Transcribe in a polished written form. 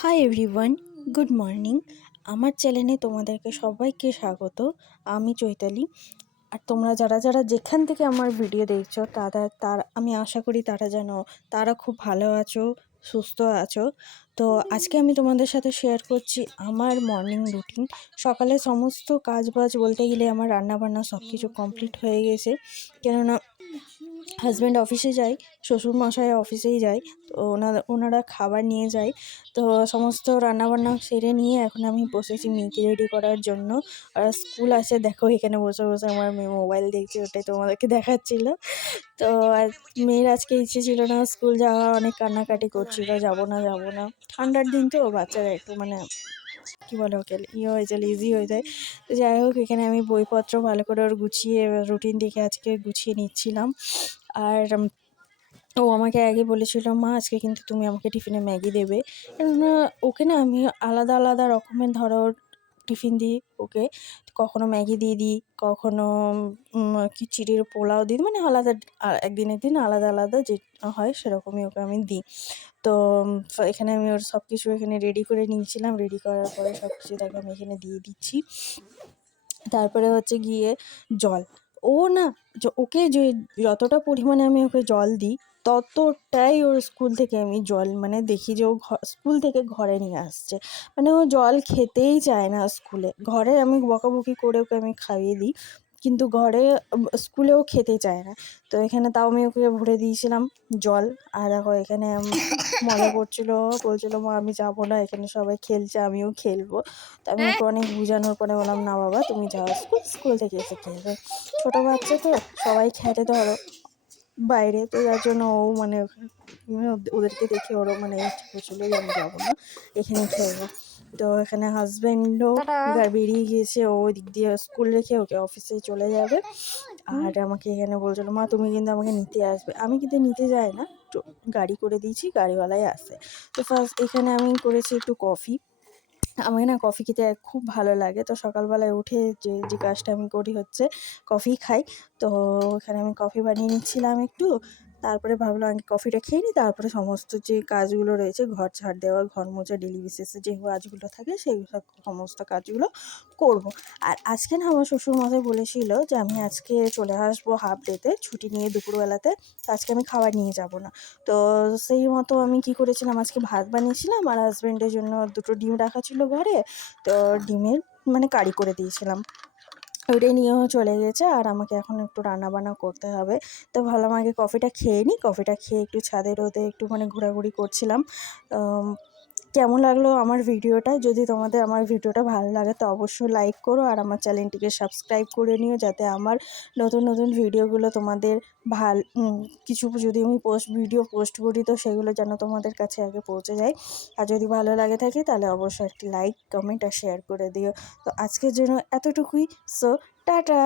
Hi everyone, good morning. আমার চ্যানেলে তোমাদেরকে সবাইকে স্বাগত। আমি চৈতালি। আর তোমরা যারা যারা যেখান থেকে আমার ভিডিও দেখছো আমি আশা করি তারা খুব ভালো আছো, সুস্থ আছো। তো আজকে আমি তোমাদের সাথে শেয়ার করছি আমার মর্নিং রুটিন। সকালে সমস্ত কাজ বাজ বলতে গেলে আমার রান্নাবান্না সব কিছু কমপ্লিট হয়ে গেছে, কেননা হাজব্যান্ড অফিসে যায়, শ্বশুরমশাই অফিসেই যায়, তো ওনারা খাবার নিয়ে যায়। তো সমস্ত রান্নাবান্না সেরে নিয়ে এখন আমি বসেছি মেয়েকে রেডি করার জন্য। আর স্কুল আছে, দেখো এখানে বসে বসে আমার মেয়ে মোবাইল দেখছে, ওটাই তোমাদেরকে দেখাচ্ছিল। তো আর মেয়ের আজকে ইচ্ছে ছিল না স্কুল যাওয়া, অনেক কান্নাকাটি করছিল, যাবো না যাবো না। ঠান্ডার দিন তো বাচ্চারা একটু কী বলে ওকে হয়ে যায়, লেজি হয়ে যায়। তো যাই হোক, এখানে আমি বইপত্র ভালো করে ওর গুছিয়ে রুটিন দেখে আজকে গুছিয়ে নিচ্ছিলাম। আর ও আমাকে আগে বলেছিল, মা আজকে কিন্তু তুমি আমাকে টিফিনে ম্যাগি দেবে। কেননা ওকে না আমি আলাদা আলাদা রকমের টিফিন দিই ওকে। কখনো ম্যাগি দিয়ে দিই, কখনো খিচুড়ির পোলাও দিই, মানে আলাদা একদিন একদিন আলাদা আলাদা যে হয় সেরকমই ওকে আমি দিই। তো এখানে আমি ওর সব কিছু এখানে রেডি করে নিয়েছিলাম। রেডি করার পরে সব কিছু তাকে আমি এখানে দিয়ে দিচ্ছি। তারপরে হচ্ছে গিয়ে জল। ও না, ওকে যতটা পরিমাণে আমি ওকে জল দিই, ততটাই ওর স্কুল থেকে আমি জল দেখি যে ও স্কুল থেকে ঘরে নিয়ে আসছে। ও জল খেতেই চায় না স্কুলে। ঘরে আমি বকাবকি করে ওকে আমি খাইয়ে দিই, কিন্তু স্কুলেও খেতে চায় না। তো এখানে তাও আমি ওকে ভরে দিয়েছিলাম জল। আর দেখো এখানে মজা করছিল, বলছিল, মা আমি যাবো না, এখানে সবাই খেলছে আমিও খেলবো। তো আমি ওকে অনেক বোঝানোর পরে বললাম, না বাবা তুমি যাও স্কুল থেকে এসে খেলবে। ছোটো বাচ্চা তো, সবাই খেলে ধরো বাইরে, তো যার জন্য ও ওদেরকে দেখে ওরও ইচ্ছে করছিলো যে আমি যাবো না, এখানে খেলবো। তো এখানে হাজব্যান্ডও বেরিয়ে গিয়েছে, ও ওই দিক দিয়ে স্কুল রেখে ওকে অফিসে চলে যাবে। আর আমাকে এখানে বলছিল, মা তুমি কিন্তু আমাকে নিতে আসবে। আমি কিন্তু নিতে যাই না, তো গাড়ি করে দিয়েছি, গাড়িওয়ালাই আসে। তো ফার্স্ট এখানে আমি করেছি একটু কফি। আমার না কফি খেতে খুব ভালো লাগে। তো সকালবেলায় উঠে যে কাজটা আমি করি হচ্ছে কফি খাই। তো এখানে আমি কফি বানিয়ে নিচ্ছিলাম একটু। তারপরে ভাবলাম আগে কফিটা খেয়ে নিই, তারপরে সমস্ত যে কাজগুলো রয়েছে, ঘর ঝাড় দেওয়া, ঘর মোছা, ডেলি বেসিসে যে কাজগুলো থাকে সেই সমস্ত কাজগুলো করব। আর আজকে না আমার শ্বশুরমশাই বলেছিল যে আমি আজকে চলে আসবো হাফ ডেতে ছুটি নিয়ে দুপুরবেলাতে, তো আজকে আমি খাবার নিয়ে যাব না। তো সেই মতো আমি কি করেছিলাম, আজকে ভাত বানিয়েছিলাম আর হাজব্যান্ডের জন্য দুটো ডিম রাখা ছিল ঘরে। তো ডিমের কারি করে দিয়েছিলাম, ওইটাই নিয়েও চলে গেছে। আর আমাকে এখন একটু রান্নাবান্না করতে হবে। তো ভাবলাম আগে কফিটা খেয়ে নিই, কফিটা খেয়ে একটু ছাদে রোদে একটু ঘোরাঘুরি করছিলাম। কেমন লাগলো আমার ভিডিওটা? যদি তোমাদের আমার ভিডিওটা ভালো লাগে তো অবশ্যই লাইক করো, আর আমার চ্যানেলটিকে সাবস্ক্রাইব করে নিও, যাতে আমার নতুন নতুন ভিডিওগুলো তোমাদের কিছু যদি আমি ভিডিও পোস্ট করি তো সেগুলো যেন তোমাদের কাছে আগে পৌঁছে যায়। আর যদি ভালো লাগে থাকে তাহলে অবশ্যই একটি লাইক, কমেন্ট আর শেয়ার করে দিও। তো আজকের জন্য এতটুকুই। So tata.